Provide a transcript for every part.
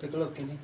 Take a look, Kenny.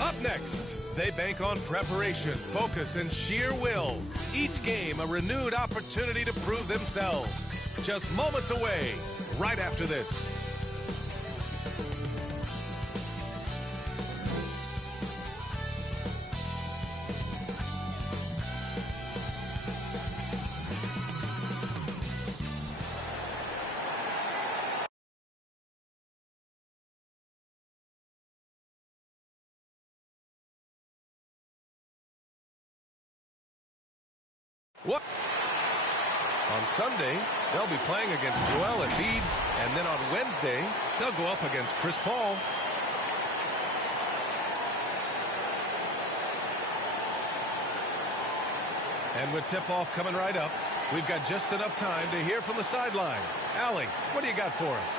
Up next, they bank on preparation, focus, and sheer will. Each game a renewed opportunity to prove themselves. Just moments away, right after this. What? On Sunday, they'll be playing against Joel Embiid, and then on Wednesday, they'll go up against Chris Paul. And with tip-off coming right up, we've got just enough time to hear from the sideline. Allie, what do you got for us?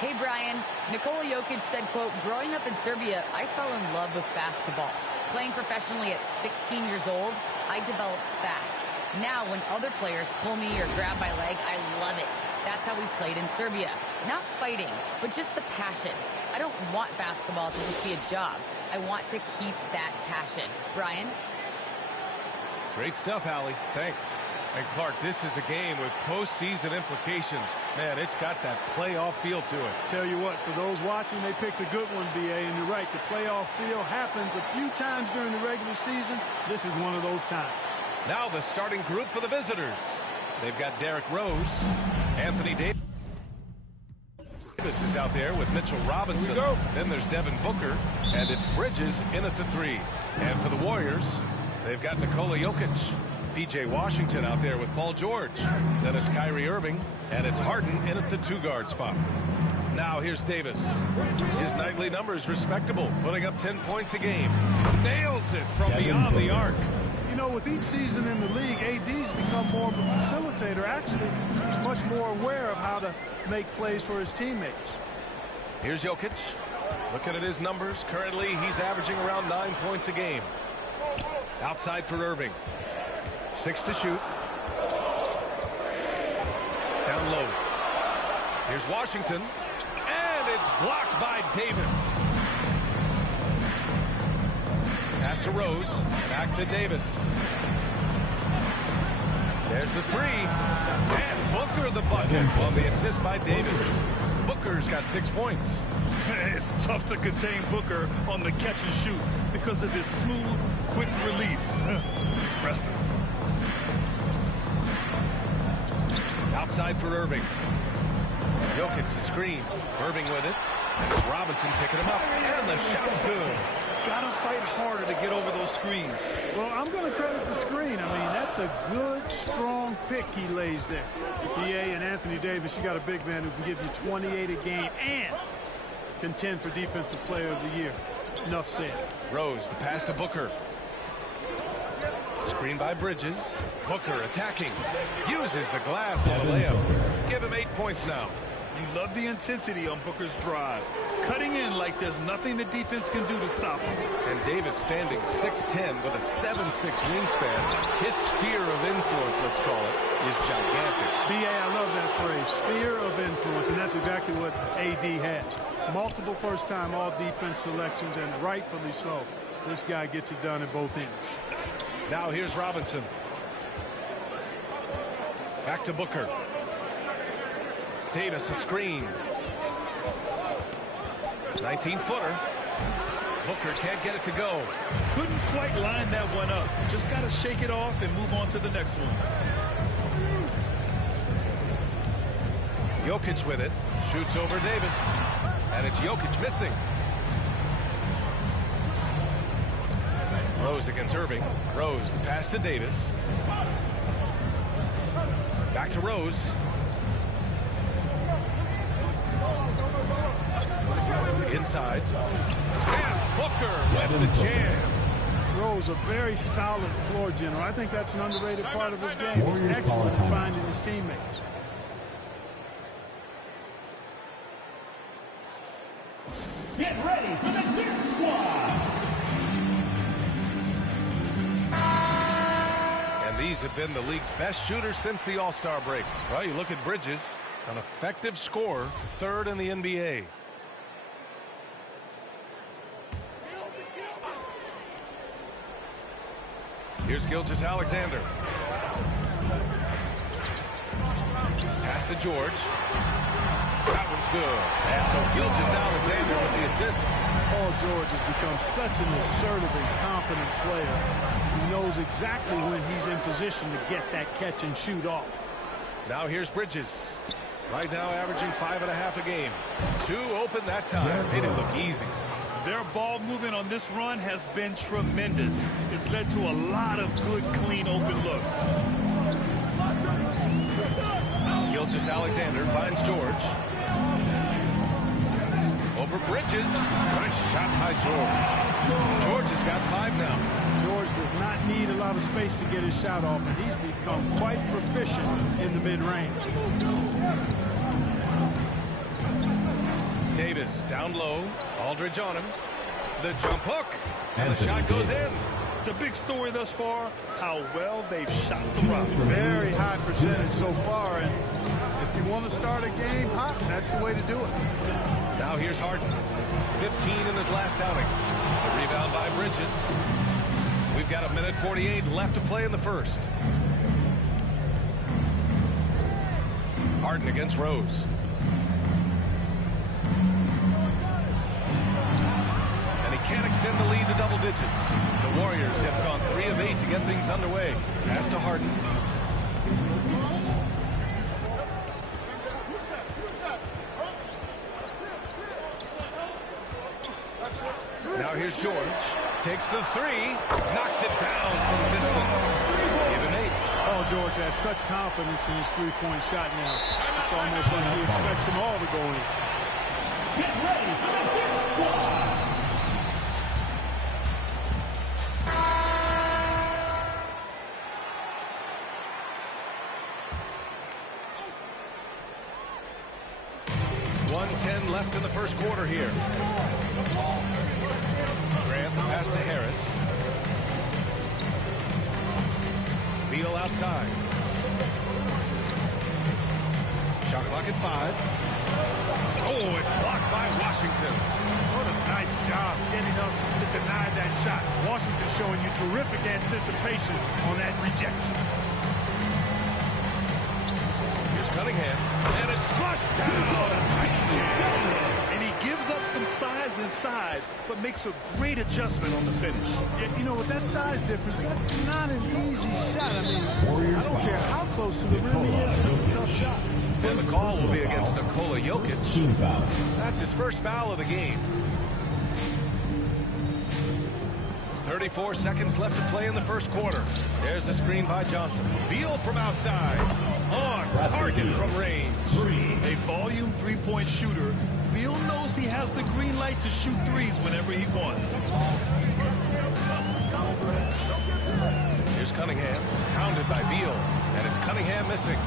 Hey, Brian. Nikola Jokic said, quote, growing up in Serbia, I fell in love with basketball. Playing professionally at 16 years old, I developed fast. Now, when other players pull me or grab my leg, I love it. That's how we played in Serbia. Not fighting, but just the passion. I don't want basketball to just be a job. I want to keep that passion. Brian? Great stuff, Allie. Thanks. And Clark, this is a game with postseason implications. Man, it's got that playoff feel to it. Tell you what, for those watching, they picked a good one, BA, and you're right. The playoff feel happens a few times during the regular season. This is one of those times. Now the starting group for the visitors. They've got Derrick Rose, Anthony Davis is out there with Mitchell Robinson. Then there's Devin Booker, and it's Bridges in at the 3. And for the Warriors, they've got Nikola Jokic, P.J. Washington out there with Paul George. Then it's Kyrie Irving, and it's Harden in at the 2-guard spot. Now here's Davis. His nightly numbers respectable, putting up 10 points a game. Nails it from beyond the arc. You know, with each season in the league, AD's become more of a facilitator. Actually, he's much more aware of how to make plays for his teammates. Here's Jokic. Looking at his numbers, currently he's averaging around 9 points a game. Outside for Irving. 6 to shoot. Down low. Here's Washington. And it's blocked by Davis. Pass to Rose. Back to Davis. There's the 3. And Booker the bucket on the assist by Davis. Booker's got 6 points. It's tough to contain Booker on the catch and shoot because of this smooth, quick release. Impressive. Outside for Irving. Jokic the screen. Irving with it. And it's Robinson picking him up. And the shot's good. Gotta fight harder to get over those screens. Well, I'm going to credit the screen. I mean, that's a good, strong pick he lays there. DA and Anthony Davis, you got a big man who can give you 28 a game and contend for Defensive Player of the Year. Enough said. Rose, the pass to Booker. Screen by Bridges. Booker attacking. Uses the glass on the layup. Give him 8 points now. You love the intensity on Booker's drive. Cutting in like there's nothing the defense can do to stop him. And Davis standing 6'10" with a 7'6" wingspan. His sphere of influence, let's call it, is gigantic. BA, I love that phrase, sphere of influence, and that's exactly what AD has. Multiple first-time all-defense selections, and rightfully so. This guy gets it done at both ends. Now here's Robinson. Back to Booker. Davis a screen. 19-footer. Booker can't get it to go. Couldn't quite line that one up. Just got to shake it off and move on to the next one. Jokic with it. Shoots over Davis. And it's Jokic missing. Rose against Irving. Rose, the pass to Davis. Back to Rose. Inside. And Booker with the jam. Rose, a very solid floor general. I think that's an underrated part of his game. He's excellent at finding his teammates. Get ready for the Dirt Squad. And these have been the league's best shooters since the All-Star break. Well, you look at Bridges, an effective scorer, 3rd in the NBA. Here's Gilgeous-Alexander. Pass to George. That one's good. And so Gilgeous-Alexander with the assist. Paul George has become such an assertive and confident player. He knows exactly when he's in position to get that catch and shoot off. Now here's Bridges. Right now averaging 5.5 a game. 2 open that time. Made it look easy. Their ball movement on this run has been tremendous. It's led to a lot of good, clean, open looks. Gilgeous-Alexander finds George. Over Bridges. Nice shot by George. George has got 5 now. George does not need a lot of space to get his shot off, and he's become quite proficient in the mid-range. Davis down low. Aldridge on him. the jump hook. And the shot goes in. The big story thus far, how well they've shot the rock. Very high percentage so far, and if you want to start a game hot, that's the way to do it. Now here's Harden. 15 in his last outing. The rebound by Bridges. We've got 1:48 left to play in the first. Harden against Rose. And he can't extend the lead to double digits. The Warriors have gone 3 of 8 to get things underway. Pass to Harden. Now here's George. Takes the 3. Knocks it down from distance. Give him 8. Oh, George has such confidence in his three-point shot now. It's almost like he expects them all to go in. Get ready for the Dip Squad. .110 left in the first quarter here. Grant, the pass to Harris. Beal outside. Shot clock at 5. Oh, it's blocked by Washington. What a nice job getting up to deny that shot. Washington showing you terrific anticipation on that rejection. Here's Cunningham. And it's flushed down. And he gives up some size inside, but makes a great adjustment on the finish. Yeah, you know, with that size difference, that's not an easy shot. I mean, I don't care how close to the rim he is. That's a tough shot. And the call will be against Nikola Jokic. That's his first foul of the game. 34 seconds left to play in the first quarter. There's the screen by Johnson. Beal from outside. On target from range. A volume three-point shooter. Beal knows he has the green light to shoot threes whenever he wants. Here's Cunningham. Pounded by Beal. And it's Cunningham missing.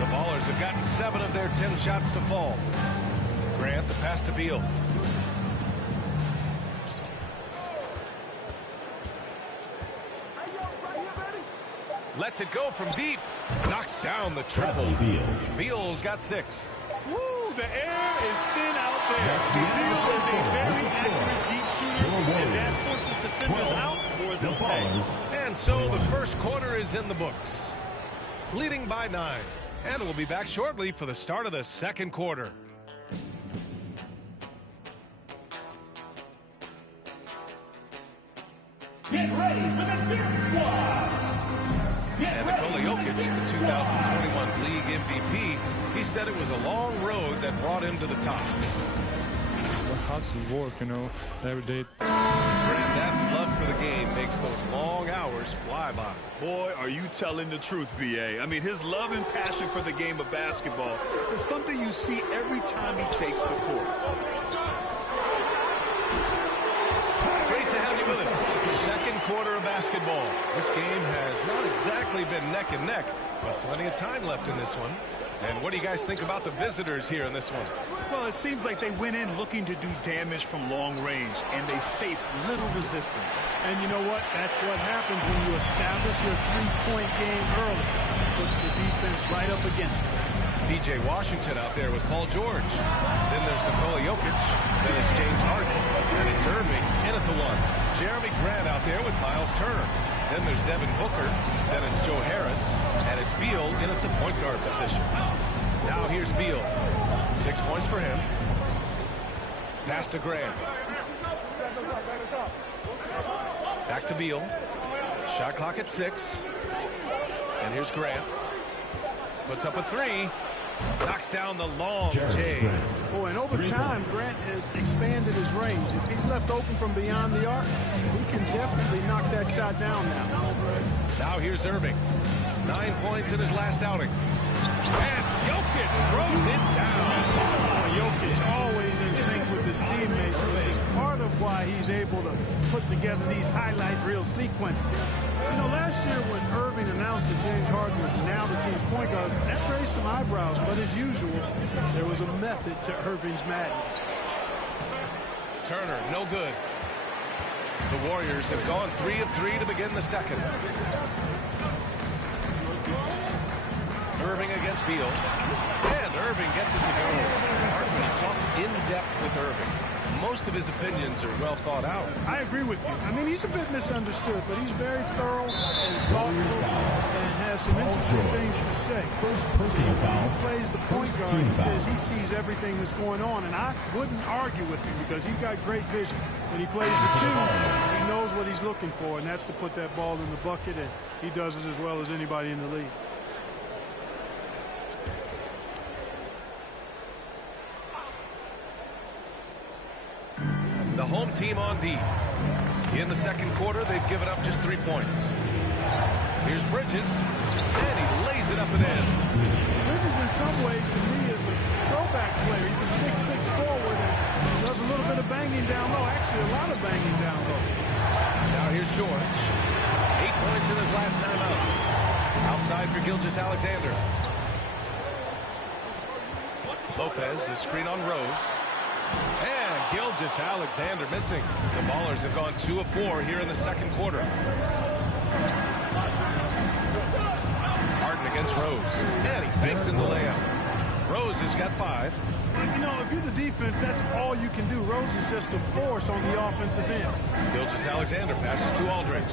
The Ballers have gotten 7 of their 10 shots to fall. Grant, the pass to Beal. Lets it go from deep. Knocks down the triple. Beal's got 6. Woo, the air is thin out there. Beal is a very accurate deep shooter, and that forces defenders out more than pay. And so the first quarter is in the books. Leading by 9. And we'll be back shortly for the start of the second quarter. Get ready for the Dip Squad. And Nikola Jokic, the 2021 league MVP, he said it was a long road that brought him to the top. Hustle, work, you know, every day. Grant, that love for the game makes those long hours fly by. Boy, are you telling the truth, B.A. I mean, his love and passion for the game of basketball is something you see every time he takes the court. Great to have you with us. Second quarter of basketball. This game has not exactly been neck and neck, but plenty of time left in this one. And what do you guys think about the visitors here in this one? Well, it seems like they went in looking to do damage from long range, and they faced little resistance. And you know what? That's what happens when you establish your three-point game early. Push the defense right up against it. PJ Washington out there with Paul George. Then there's Nikola Jokic. Then it's James Harden. And it's Irving in at the 1. Jeremy Grant out there with Miles Turner. Then there's Devin Booker. Then it's Joe Harris. And it's Beal in at the point guard position. Now here's Beal. 6 points for him. Pass to Grant. Back to Beal. Shot clock at 6. And here's Grant. Puts up a 3. Knocks down the long J. Oh, and over time, Grant has expanded his range. If he's left open from beyond the arc, he can definitely knock that shot down now. Now here's Irving. 9 points in his last outing. And Jokic throws it down. Jokic always in sync with his teammates, which is part of why he's able to put together these highlight reel sequences. You know, last year when Irving announced that James Harden was now the team's point guard, that raised some eyebrows, but as usual, there was a method to Irving's madness. Turner, no good. The Warriors have gone 3 of 3 to begin the second. Irving against Beal. And Irving gets it to go. Hartman talked in depth with Irving. Most of his opinions are well thought out. I agree with you. I mean, he's a bit misunderstood, but he's very thorough and thoughtful and has some interesting things to say. First personal foul. He plays the point guard. He says he sees everything that's going on, and I wouldn't argue with him because he's got great vision. When he plays the two, he knows what he's looking for, and that's to put that ball in the bucket, and he does it as well as anybody in the league. The home team on D. In the second quarter, they've given up just 3 points. Here's Bridges, and he lays it up and in. Bridges, in some ways, to me, is a throwback player. He's a 6'6" forward and does a little bit of banging down low. Actually, a lot of banging down low. Now here's George. 8 points in his last time out. Outside for Gilgeous-Alexander. Lopez, the screen on Rose. And Gilgeous-Alexander missing. The Ballers have gone 2 of 4 here in the second quarter. Harden against Rose. And he banks in the layup. Rose has got 5. You know, if you're the defense, that's all you can do. Rose is just a force on the offensive end. Gilgeous-Alexander passes to Aldridge.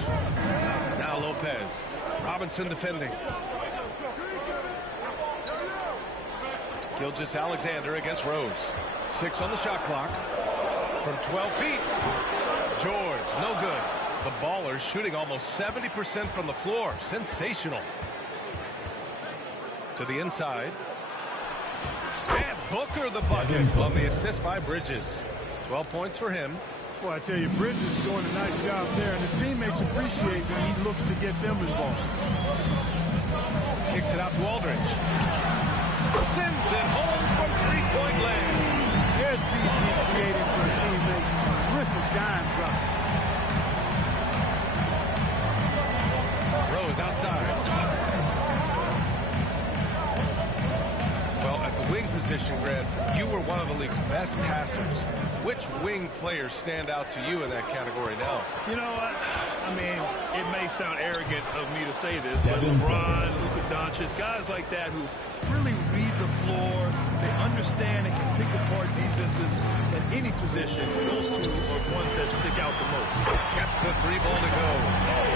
Now Lopez. Robinson defending. Gilgeous-Alexander against Rose. 6 on the shot clock. From 12 feet. George, no good. The Ballers shooting almost 70% from the floor. Sensational. To the inside. And Booker the bucket on the assist by Bridges. 12 points for him. Well, I tell you, Bridges is doing a nice job there, and his teammates appreciate when he looks to get them involved. Kicks it out to Aldridge. Sends it home from three-point land. There's PG creating for a teammate. Terrific dime drop. Rose outside. Well, at the wing position, Grant, you were one of the league's best passers. Which wing players stand out to you in that category now? You know what? I mean, it may sound arrogant of me to say this, but LeBron, Luka Doncic, guys like that who really read the floor, they understand and can pick apart defenses at any position. Those two are ones that stick out the most. Gets the 3 ball to go.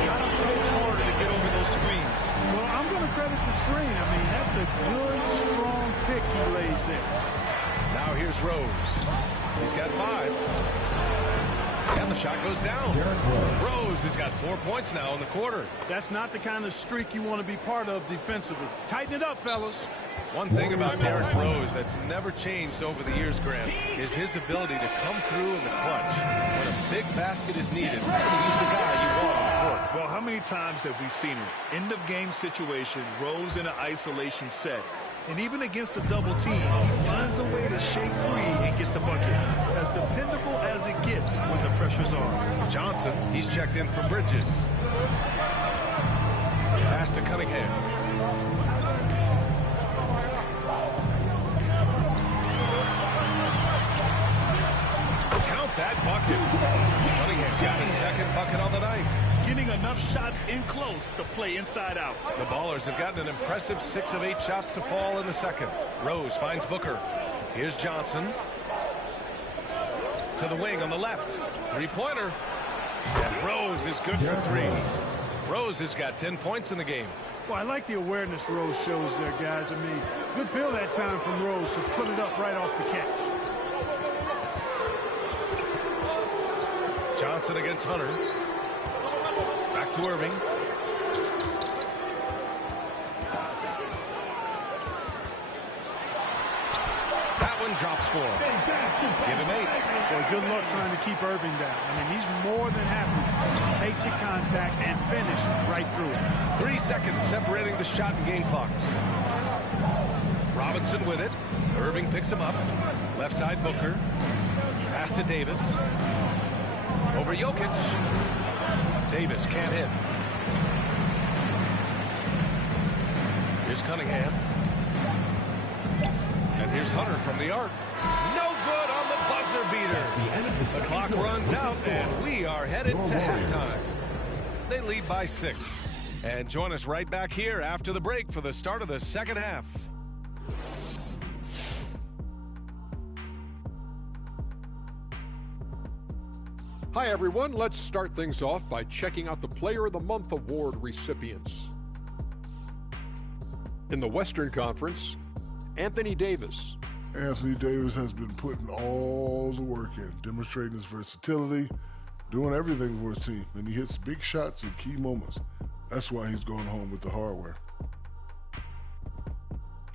Gotta fight harder to get over those screens. Well, I'm going to credit the screen. I mean, that's a good, strong pick he lays there. Now here's Rose. He's got 5. And the shot goes down. Rose has got 4 points now in the quarter. That's not the kind of streak you want to be part of defensively. Tighten it up, fellas. One thing about Derrick Rose that's never changed over the years, Grant, is his ability to come through in the clutch. When a big basket is needed, he's the guy you want on the court. Well, how many times have we seen it? End of game situation, Rose in an isolation set. And even against a double team, he finds a way to shake free and get the bucket. As dependable as it gets when the pressure's on. Johnson, he's checked in for Bridges. Pass to Cunningham. Count that bucket. Cunningham got his second bucket on the night. Getting enough shots in close to play inside out. The Ballers have gotten an impressive 6 of 8 shots to fall in the second. Rose finds Booker. Here's Johnson. To the wing on the left. 3-pointer. And Rose is good for 3. Rose has got 10 points in the game. Well, I like the awareness Rose shows there, guys. I mean, good feel that time from Rose to put it up right off the catch. Johnson against Hunter. Back to Irving. That one drops for him. Give him 8. Boy, good luck trying to keep Irving down. I mean, he's more than happy to take the contact and finish right through it. 3 seconds separating the shot and game clocks. Robinson with it. Irving picks him up. Left side Booker. Pass to Davis. Over Jokic. Davis can't hit. Here's Cunningham. And here's Hunter from the arc. No good on the buzzer. buzzer beater. The clock runs out, and we are headed to halftime. They lead by 6. And join us right back here after the break for the start of the second half. Hi, everyone. Let's start things off by checking out the Player of the Month award recipients. In the Western Conference, Anthony Davis. Anthony Davis has been putting all the work in, demonstrating his versatility, doing everything for his team, and he hits big shots in key moments. That's why he's going home with the hardware.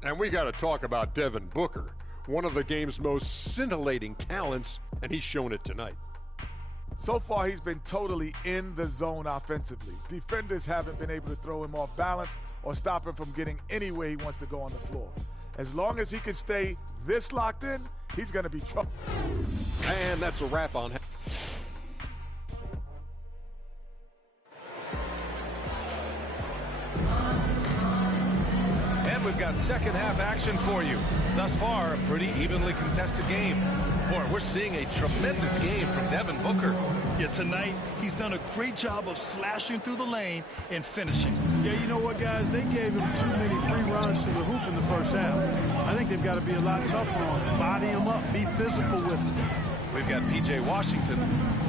And we got to talk about Devin Booker, one of the game's most scintillating talents, and he's shown it tonight. So far, he's been totally in the zone offensively. Defenders haven't been able to throw him off balance or stop him from getting anywhere he wants to go on the floor. As long as he can stay this locked in, he's going to be trouble. And that's a wrap on. And we've got second half action for you. Thus far, a pretty evenly contested game. Boy, we're seeing a tremendous game from Devin Booker. Yeah, tonight, he's done a great job of slashing through the lane and finishing. Yeah, you know what, guys? They gave him too many free runs to the hoop in the first half. I think they've got to be a lot tougher on him. Body him up. Be physical with him. We've got P.J. Washington,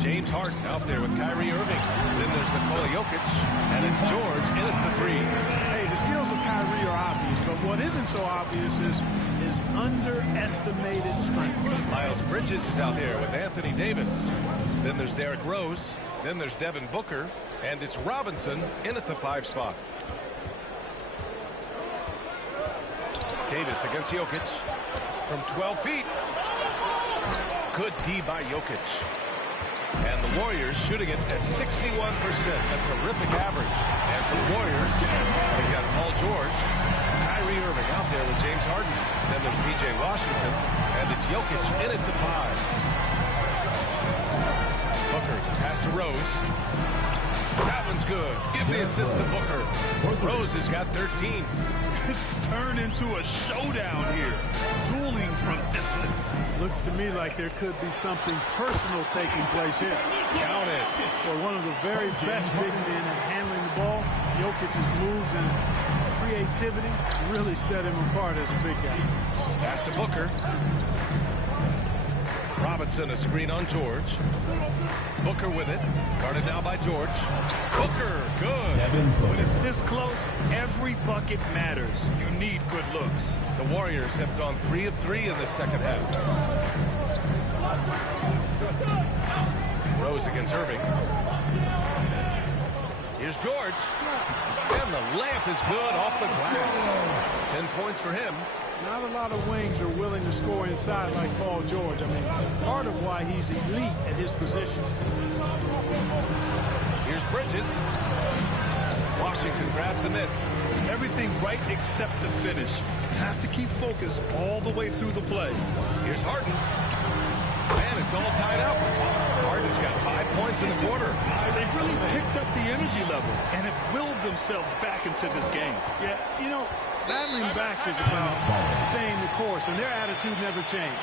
James Harden out there with Kyrie Irving. Then there's Nikola Jokic, and it's George in at the 3. Hey, the skills of Kyrie are obvious, but what isn't so obvious is his underestimated strength. Miles Bridges is out there with Anthony Davis. Then there's Derrick Rose. Then there's Devin Booker, and it's Robinson in at the 5 spot. Davis against Jokic from 12 feet. Good D by Jokic. And the Warriors shooting it at 61%. A terrific average. And for the Warriors, we've got Paul George, Kyrie Irving out there with James Harden. Then there's P.J. Washington, and it's Jokic in at the 5. Booker pass to Rose. That one's good. Give the assist to Booker. Rose has got 13. It's turned into a showdown here. Dueling from distance. Looks to me like there could be something personal taking place here. Count it. For one of the very best big men at handling the ball, Jokic's moves and creativity really set him apart as a big guy. Pass to Booker. Robinson, a screen on George. Booker with it. Guarded now by George. Booker, good. When it's this close, every bucket matters. You need good looks. The Warriors have gone 3 of 3 in the second half. Rose against Irving. Here's George. And the layup is good off the glass. 10 points for him. Not a lot of wings are willing to score inside like Paul George. I mean, part of why he's elite at his position. Here's Bridges. Washington grabs the miss. Everything right except the finish. Have to keep focused all the way through the play. Here's Harden. And it's all tied up. Harden's got 5 points in the quarter. They've really picked up the energy level and have willed themselves back into this game. Yeah, you know, battling back is about staying the course, and their attitude never changed.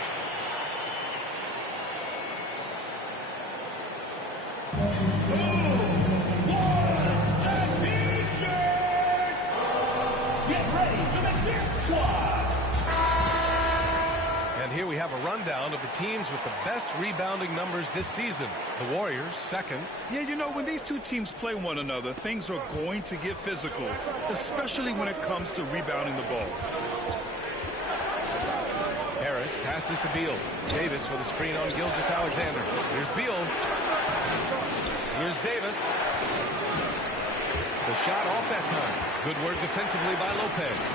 Get ready for the Gear Squad. And here we have a rundown of the teams with the best rebounding numbers this season. The Warriors, second. Yeah, you know, when these two teams play one another, things are going to get physical, especially when it comes to rebounding the ball. Harris passes to Beal. Davis with a screen on Gilgeous-Alexander. Here's Beal. Here's Davis. The shot off that time. Good work defensively by Lopez.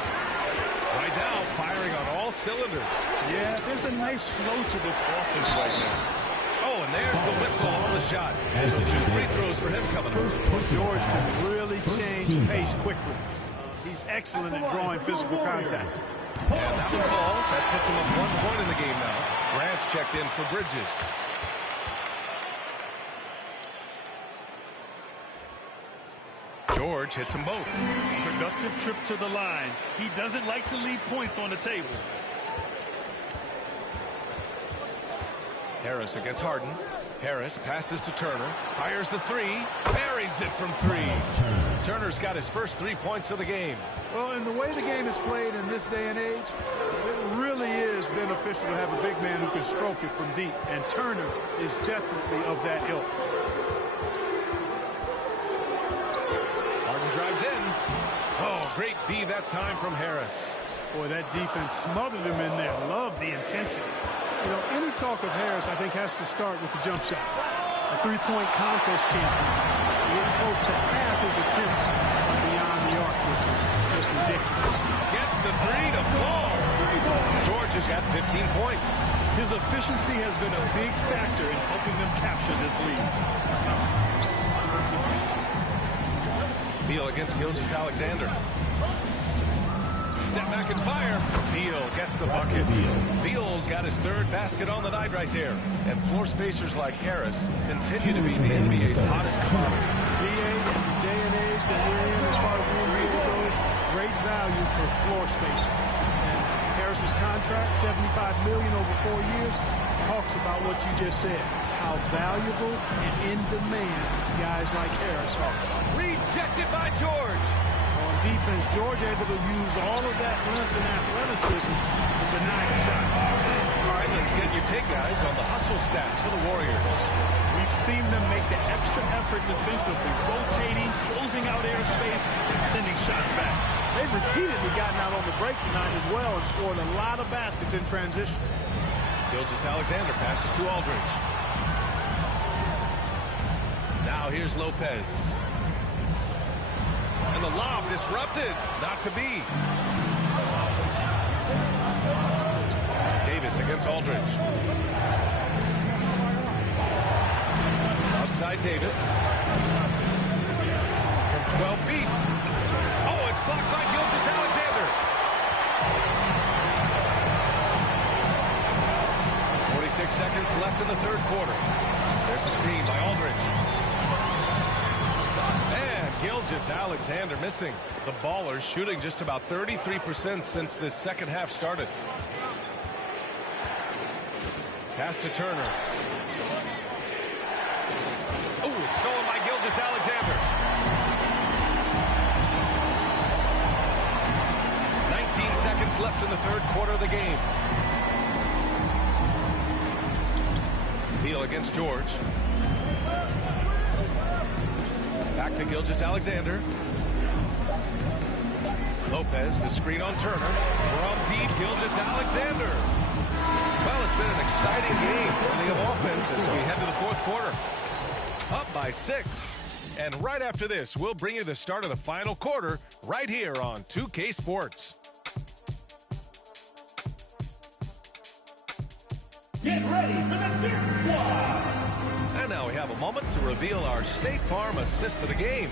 Right now, firing on all cylinders. Yeah, there's a nice flow to this offense right now. Oh, and there's the whistle on the shot. So 2 free throws for him coming up. George can really change pace quickly. He's excellent at drawing physical contact. And that one falls. That puts him up 1 point in the game now. Grant's checked in for Bridges. George hits them both. Productive trip to the line. He doesn't like to leave points on the table. Harris against Harden. Harris passes to Turner. Fires the three. Buries it from three. Turner's got his first 3 points of the game. Well, in the way the game is played in this day and age, it really is beneficial to have a big man who can stroke it from deep. And Turner is definitely of that ilk. Harden drives in. Oh, great D that time from Harris. Boy, that defense smothered him in there. Love the intensity. You know, any talk of Harris, I think, has to start with the jump shot. A three-point contest champion. He gets close to half his attempts beyond the arc, which is just ridiculous. Gets the three to fall. George has got 15 points. His efficiency has been a big factor in helping them capture this lead. Beal against Gilgeous-Alexander. Step back and fire. Beal gets the bucket. Beal's got his third basket on the night right there. And floor spacers like Harris continue to be the NBA's hottest commodities. BA, in the day and age that we're in as far as the NBA goes, great value for floor spacer. And Harris's contract, $75 million over 4 years, talks about what you just said. How valuable and in demand guys like Harris are. Rejected by George. On defense, George able to use all of that length and athleticism to deny the shot. All right, let's get your take, guys, on the hustle stats for the Warriors. We've seen them make the extra effort defensively, rotating, closing out airspace, and sending shots back. They've repeatedly gotten out on the break tonight as well and scored a lot of baskets in transition. Gilgeous-Alexander passes to Aldridge. Now here's Lopez. And the lob disrupted. Not to be. Davis against Aldridge. Outside Davis. From 12 feet. Oh, it's blocked by Gilgeous-Alexander. 46 seconds left in the third quarter. There's a screen by Aldridge. Gilgeous-Alexander missing. The Ballers shooting just about 33% since this second half started. Pass to Turner. Oh, it's stolen by Gilgeous-Alexander. 19 seconds left in the third quarter of the game. Beal against George. Back to Gilgeous-Alexander. Lopez, the screen on Turner. From deep, Gilgeous-Alexander. Well, it's been an exciting game for the offense as we head to the fourth quarter. Up by 6. And right after this, we'll bring you the start of the final quarter right here on 2K Sports. Get ready for the Dirt Squad. And now we have a moment to reveal our State Farm assist of the game.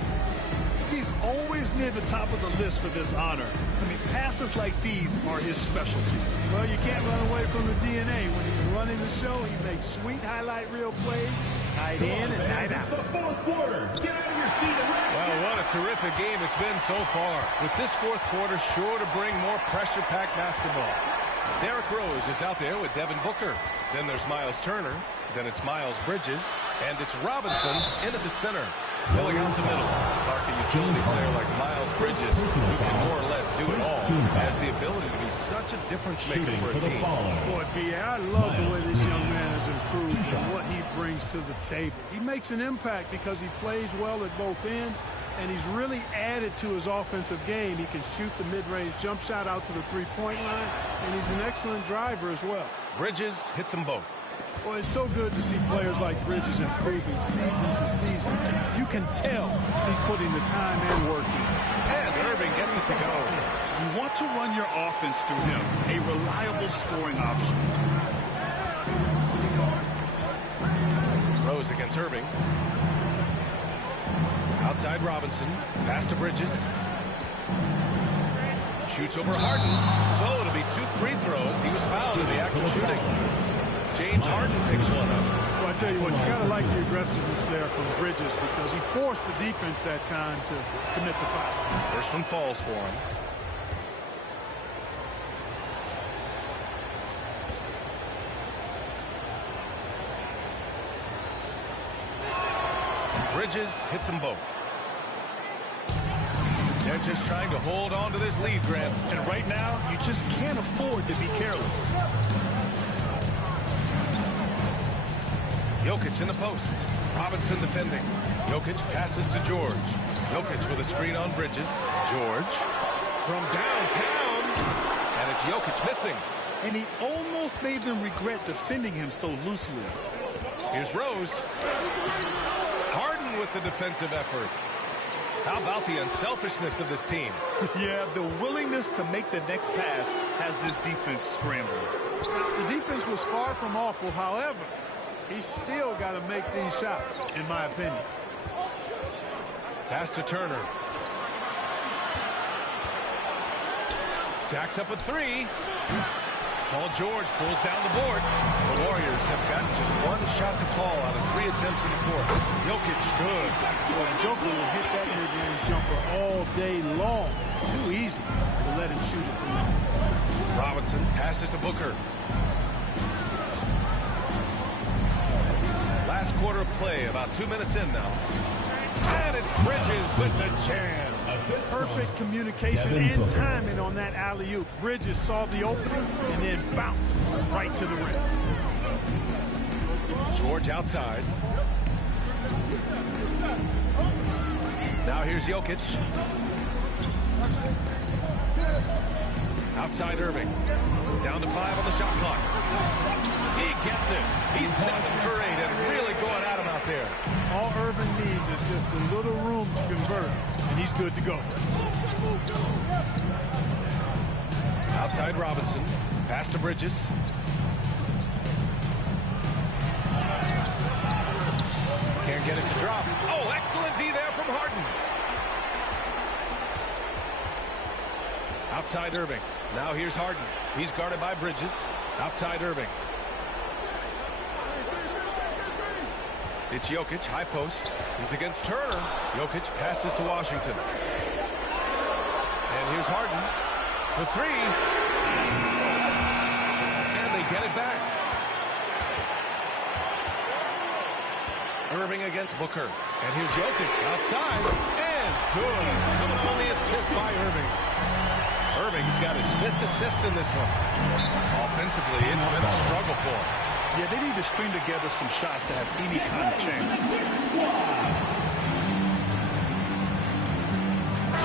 He's always near the top of the list for this honor. I mean, passes like these are his specialty. Well, you can't run away from the DNA. When he's running the show, he makes sweet highlight reel plays, night in and night out. It's the fourth quarter. Get out of your seat and let's Well, what a terrific game it's been so far. With this fourth quarter sure to bring more pressure-packed basketball. Derrick Rose is out there with Devin Booker. Then there's Miles Turner. Then it's Miles Bridges. And it's Robinson in at the center. Filling out the middle. Clark, a utility player like Miles Bridges, who can more or less do it all, has the ability to be such a difference maker for a team. Boy, B.A., I love the way this young man has improved and what he brings to the table. He makes an impact because he plays well at both ends, and he's really added to his offensive game. He can shoot the mid-range jump shot out to the three-point line, and he's an excellent driver as well. Bridges hits them both. Well, it's so good to see players like Bridges improving season to season. You can tell he's putting the time and work in. And Irving gets it to go. You want to run your offense through him, a reliable scoring option. Rose against Irving. Outside Robinson. Pass to Bridges. Shoots over Harden. So it'll be 2 free throws. He was fouled in the act of shooting. James Harden picks one up. Well, I tell you what, you got to like the aggressiveness there from Bridges because he forced the defense that time to commit the foul. First one falls for him. Bridges hits them both. They're just trying to hold on to this lead, Grant. And right now, you just can't afford to be careless. Jokic in the post. Robinson defending. Jokic passes to George. Jokic with a screen on Bridges. George from downtown. And it's Jokic missing. And he almost made them regret defending him so loosely. Here's Rose. Harden with the defensive effort. How about the unselfishness of this team? Yeah, the willingness to make the next pass has this defense scrambling. The defense was far from awful. However, he's still got to make these shots, in my opinion. Pass to Turner. Jacks up a three. Paul George pulls down the board. The Warriors have gotten just one shot to fall out of 3 attempts in the fourth. Jokic, good. Well, Joker will hit that mid-range jumper all day long. Too easy to let him shoot it through. Robinson passes to Booker. Last quarter of play, about 2 minutes in now. And it's Bridges with the jam. Perfect communication and timing on that alley-oop. Bridges saw the opening and then bounced right to the rim. George outside. Now here's Jokic. Outside Irving. Down to 5 on the shot clock. He gets it. He's 7 for 8 and really going at him out there. All Irving needs is just a little room to convert, and he's good to go. Outside Robinson. Pass to Bridges. Can't get it to drop. Oh, excellent D there from Harden. Outside Irving. Now here's Harden. He's guarded by Bridges. Outside Irving. It's Jokic, high post. He's against Turner. Jokic passes to Washington. And here's Harden for 3. And they get it back. Irving against Booker. And here's Jokic outside. And good. Coming on the assist by Irving. Irving's got his 5th assist in this one. Offensively, it's been a struggle for him. Yeah, they need to string together some shots to have any kind of chance.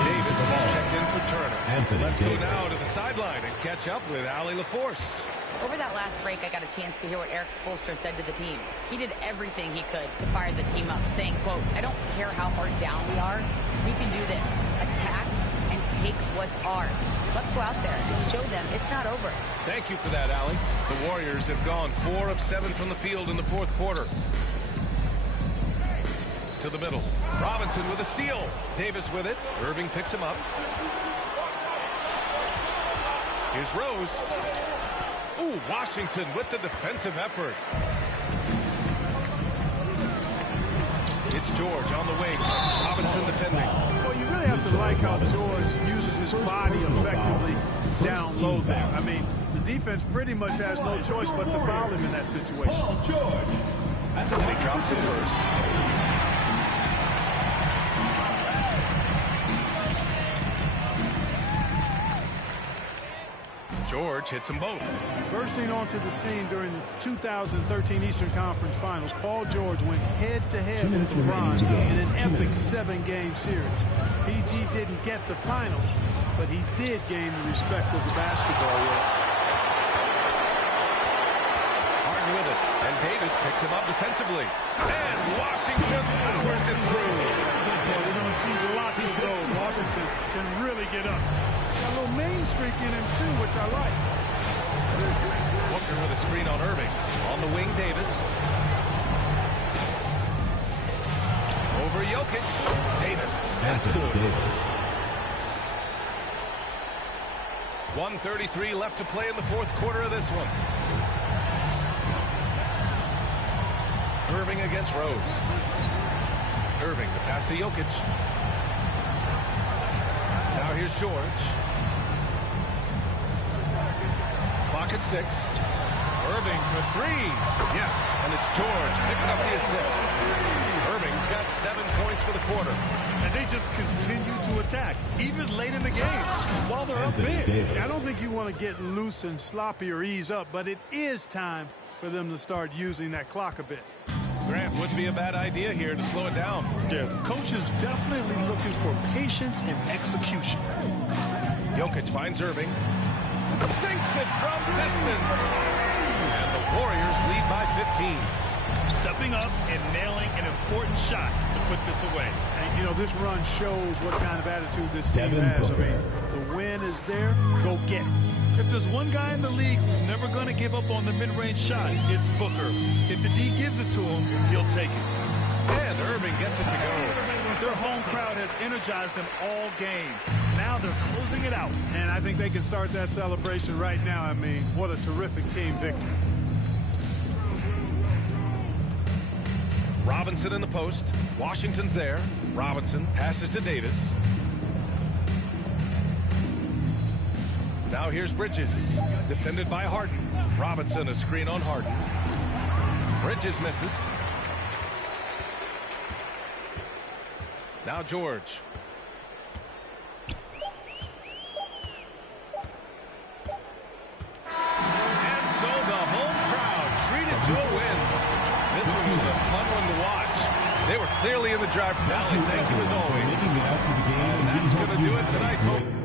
Davis is checked in for Turner. Let's go now to the sideline and catch up with Allie LaForce. Over that last break, I got a chance to hear what Eric Spoelstra said to the team. He did everything he could to fire the team up, saying, quote, "I don't care how far down we are. We can do this. Attack and take what's ours. Let's go out there and show them it's not over." Thank you for that, Allie. The Warriors have gone 4 of 7 from the field in the fourth quarter. To the middle. Robinson with a steal. Davis with it. Irving picks him up. Here's Rose. Ooh, Washington with the defensive effort. It's George on the wing. Robinson defending. Well, you really have to like how George uses his body effectively down low there. I mean, the defense pretty much has no choice but to foul him in that situation. And he drops it first. George hits them both. Bursting onto the scene during the 2013 Eastern Conference Finals, Paul George went head-to-head with LeBron in an epic 7-game series. PG didn't get the finals, but he did gain the respect of the basketball world. Harden with it, and Davis picks him up defensively. And Washington powers it through. We're going to see lots of those. Washington can really get up. Got a little main streak in him, too, which I like. Booker with a screen on Irving. On the wing, Davis. Over Jokic. Davis. That's good. 1:33 left to play in the fourth quarter of this one. Irving against Rose. Irving, the pass to Jokic. Now here's George. Clock at 6. Irving for 3. Yes, and it's George picking up the assist. Irving He's got 7 points for the quarter. And they just continue to attack, even late in the game, while they're up big. I don't think you want to get loose and sloppy or ease up, but it is time for them to start using that clock a bit. Grant, wouldn't be a bad idea here to slow it down. Yeah, coach is definitely looking for patience and execution. Jokic finds Irving. Sinks it from distance. And the Warriors lead by 15. Stepping up and nailing an important shot to put this away. And, you know, this run shows what kind of attitude this team has. I mean, the win is there. Go get it. If there's one guy in the league who's never going to give up on the mid-range shot, it's Booker. If the D gives it to him, he'll take it. And Irving gets it to go. Their home crowd has energized them all game. Now they're closing it out. And I think they can start that celebration right now. I mean, what a terrific team victory. Robinson in the post. Washington's there. Robinson passes to Davis. Now here's Bridges. Defended by Harden. Robinson a screen on Harden. Bridges misses. Now George. And so the home crowd treated to a win. This one was a fun one to watch. They were clearly in the driver's valley. Thank you as always. And that's going to do it tonight, folks.